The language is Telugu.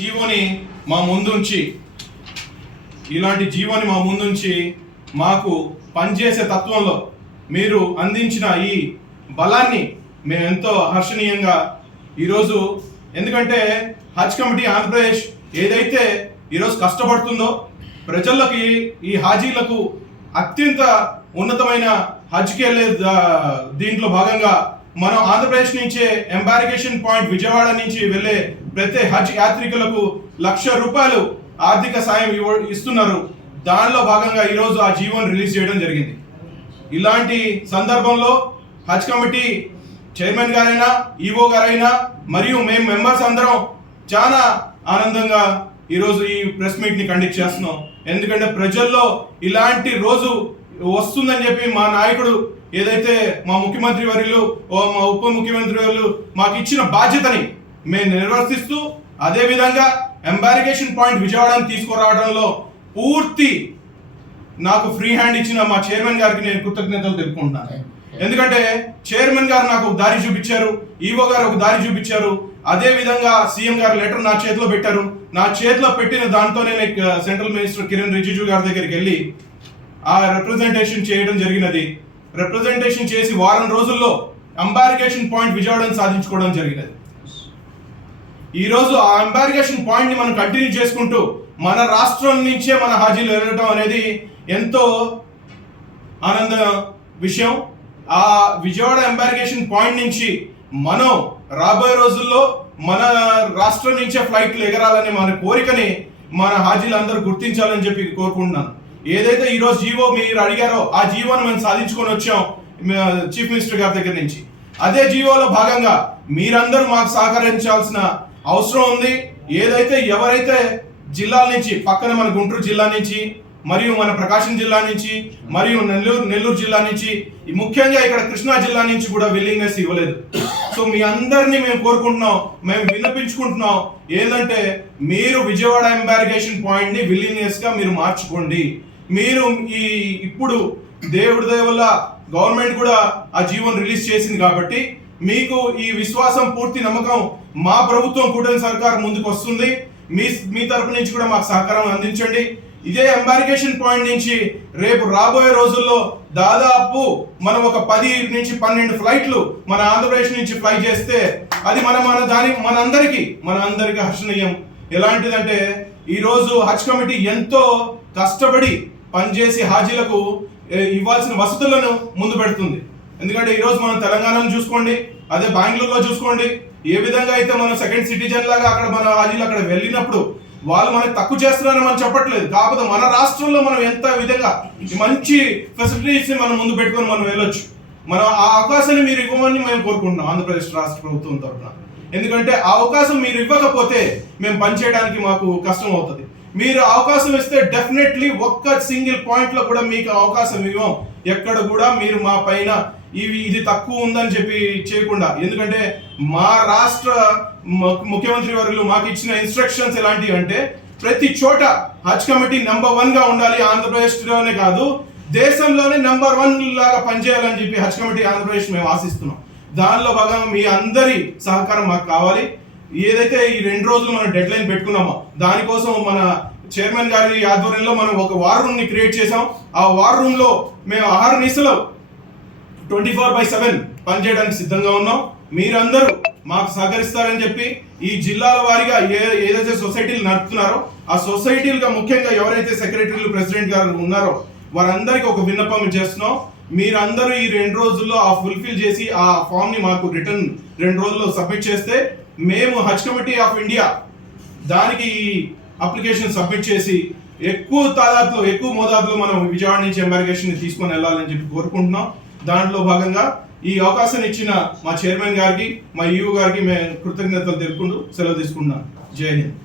జీవోని మా ముందుంచి ఇలాంటి జీవోని మా ముందుంచి మాకు పనిచేసే తత్వంలో మీరు అందించిన ఈ బలాన్ని మేము ఎంతో హర్షణీయంగా ఈరోజు, ఎందుకంటే హజ్ కమిటీ ఆంధ్రప్రదేశ్ ఏదైతే ఈరోజు కష్టపడుతుందో ప్రజలకి, ఈ హాజీలకు అత్యంత ఉన్నతమైన హజ్కి వెళ్ళే దీంట్లో భాగంగా మనం ఆంధ్రప్రదేశ్ నుంచే ఎంబారికేషన్ పాయింట్ విజయవాడ నుంచి వెళ్ళే ప్రతి హజ్ యాత్రికులకు ₹1,00,000 ఆర్థిక సాయం ఇస్తున్నారు. దానిలో భాగంగా ఈరోజు ఆ జీవోని రిలీజ్ చేయడం జరిగింది. ఇలాంటి సందర్భంలో హజ్ కమిటీ చైర్మన్ గారైనా, ఈవో గారైనా మరియు మేము మెంబర్స్ అందరం చాలా ఆనందంగా ఈరోజు ఈ ప్రెస్ మీట్ని కండక్ట్ చేస్తున్నాం. ఎందుకంటే ప్రజల్లో ఇలాంటి రోజు వస్తుందని చెప్పి మా నాయకుడు ఏదైతే మా ముఖ్యమంత్రి వర్యులు, మా ఉప ముఖ్యమంత్రి వర్యులు మాకు ఇచ్చిన బాధ్యతని మేము నిర్వర్తిస్తూ, అదేవిధంగా ఎంబారికేషన్ పాయింట్ విజయవాడని తీసుకురావడంలో పూర్తి నాకు ఫ్రీ హ్యాండ్ ఇచ్చిన మా చైర్మన్ గారికి నేను కృతజ్ఞతలు తెలుపుకుంటున్నాను. ఎందుకంటే చైర్మన్ గారు నాకు ఒక దారి చూపించారు, ఈవో గారు ఒక దారి చూపించారు, అదే విధంగా సీఎం గారు లెటర్ నా చేతిలో పెట్టారు. నా చేతిలో పెట్టిన దాంతో నేను సెంట్రల్ మినిస్టర్ కిరణ్ రిజిజు గారి దగ్గరికి వెళ్ళి ఆ రిప్రజెంటేషన్ చేయడం జరిగినది. రిప్రజెంటేషన్ చేసి వారం రోజుల్లో ఎంబారికేషన్ పాయింట్ విజయవాడని సాధించుకోవడం జరిగినది. ఈరోజు ఆ ఎంబారికేషన్ పాయింట్ ని మనం కంటిన్యూ చేసుకుంటూ మన రాష్ట్రం నుంచే మన హాజీలు వెళ్ళడం అనేది ఎంతో ఆనంద విషయం. ఆ విజయవాడ ఎంబారికేషన్ పాయింట్ నుంచి మనం రాబోయే రోజుల్లో మన రాష్ట్రం నుంచే ఫ్లైట్లు ఎగరాలనే మన కోరికని మన హాజీలు అందరూ గుర్తించాలని చెప్పి కోరుకుంటున్నాను. ఏదైతే ఈరోజు జీవో మీరు అడిగారో ఆ జీవోను మేము సాధించుకొని వచ్చాం చీఫ్ మినిస్టర్ గారి దగ్గర నుంచి. అదే జీవోలో భాగంగా మీరందరూ మాకు సహకరించాల్సిన అవసరం ఉంది. ఏదైతే ఎవరైతే జిల్లాల నుంచి, పక్కన మన గుంటూరు జిల్లా నుంచి మరియు మన ప్రకాశం జిల్లా నుంచి మరియు నెల్లూరు జిల్లా నుంచి, ముఖ్యంగా ఇక్కడ కృష్ణా జిల్లా నుంచి కూడా విల్లింగ్నెస్ ఇవ్వలేదు. సో మీ అందరినీ మేము కోరుకుంటున్నాం, మేము విన్నపించుకుంటున్నాం ఏంటంటే మీరు విజయవాడ ఎంబారికేషన్ పాయింట్ ని విల్లింగ్నెస్ గా మీరు మార్చుకోండి. మీరు ఇప్పుడు దేవుడి దయ వల్ల గవర్నమెంట్ కూడా ఆ జీవోని రిలీజ్ చేసింది కాబట్టి మీకు ఈ విశ్వాసం, పూర్తి నమ్మకం మా ప్రభుత్వం కూటమి సర్కార్ ముందుకు వస్తుంది. మీ తరపు నుంచి కూడా మాకు సహకారం అందించండి. ఇదే ఎంబారికేషన్ పాయింట్ నుంచి రేపు రాబోయే రోజుల్లో దాదాపు మనం ఒక 10 నుంచి 12 ఫ్లైట్లు మన ఆంధ్రప్రదేశ్ నుంచి ఫ్లై చేస్తే అది మనందరికీ హర్షణీయం. ఎలాంటిదంటే ఈరోజు హజ్ కమిటీ ఎంతో కష్టపడి పనిచేసి హాజీలకు ఇవ్వాల్సిన వసతులను ముందు పెడుతుంది. ఎందుకంటే ఈరోజు మనం తెలంగాణను చూసుకోండి, అదే బెంగళూరులో చూసుకోండి, ఏ విధంగా అయితే మనం సెకండ్ సిటిజన్ లాగా అక్కడ మన హాజీలు అక్కడ వెళ్ళినప్పుడు వాళ్ళు మనకి తక్కువ చేస్తున్నారని మనం చెప్పట్లేదు. కాకపోతే మన రాష్ట్రంలో మనం ఎంత విధంగా మంచి ఫెసిలిటీస్ మనం ముందు పెట్టుకొని మనం వెళ్ళొచ్చు. మనం ఆ అవకాశాన్ని మీరు ఇవ్వమని మేము కోరుకుంటున్నాం ఆంధ్రప్రదేశ్ రాష్ట్ర ప్రభుత్వం తరఫున. ఎందుకంటే ఆ అవకాశం మీరు ఇవ్వకపోతే మేము పనిచేయడానికి మాకు కష్టం అవుతుంది. మీరు అవకాశం ఇస్తే డెఫినెట్లీ ఒక్క సింగిల్ పాయింట్ లో కూడా మీకు అవకాశం ఇవ్వం. ఎక్కడ కూడా మీరు మా పైన ఇది తక్కువ ఉందని చెప్పి చేయకుండా, ఎందుకంటే మా రాష్ట్ర ముఖ్యమంత్రి వర్యులు మాకు ఇచ్చిన ఇన్స్ట్రక్షన్స్ ఎలాంటివి అంటే ప్రతి చోట హజ్ కమిటీ నెంబర్ 1 గా ఉండాలి. ఆంధ్రప్రదేశ్ లోనే కాదు, దేశంలోనే నెంబర్ 1 లాగా పనిచేయాలని చెప్పి హజ్ కమిటీ ఆంధ్రప్రదేశ్ మేము ఆశిస్తున్నాం. దానిలో భాగంగా మీ అందరి సహకారం మాకు కావాలి. ఏదైతే ఈ 2 రోజులు మనం డెడ్ లైన్ పెట్టుకున్నామో దానికోసం మన చైర్మన్ గారి ఆధ్వర్యంలో మనం ఒక వార్ రూమ్ ని క్రియేట్ చేసాం. ఆ వార్ రూమ్ లో మేము అహర్నిశలో 24/7 పనిచేయడానికి సిద్ధంగా ఉన్నాం. మీరందరూ మాకు సహకరిస్తారని చెప్పి ఈ జిల్లాల వారీగా ఏదైతే సొసైటీలు నడుపుతున్నారో ఆ సొసైటీలుగా ముఖ్యంగా ఎవరైతే సెక్రటరీలు, ప్రెసిడెంట్ గారు ఉన్నారో వారందరికీ ఒక విన్నపం చేస్తున్నాం. మీరందరూ ఈ 2 రోజుల్లో ఆ ఫుల్ఫిల్ చేసి ఆ ఫామ్ ని మాకు రిటర్న్ 2 రోజుల్లో సబ్మిట్ చేస్తే మేము హజ్ కమిటీ ఆఫ్ ఇండియా దానికి ఈ అప్లికేషన్ సబ్మిట్ చేసి ఎక్కువ మోతాదులో మనం విజయవాడ నుంచి ఎంబారికేషన్ తీసుకొని వెళ్ళాలని చెప్పి కోరుకుంటున్నాం. దాంట్లో భాగంగా ఈ అవకాశం ఇచ్చిన మా చైర్మన్ గారికి, మా ఈవో గారికి మేము కృతజ్ఞతలు తెలుపుకుంటూ సెలవు తీసుకుంటున్నాం. జై హింద్.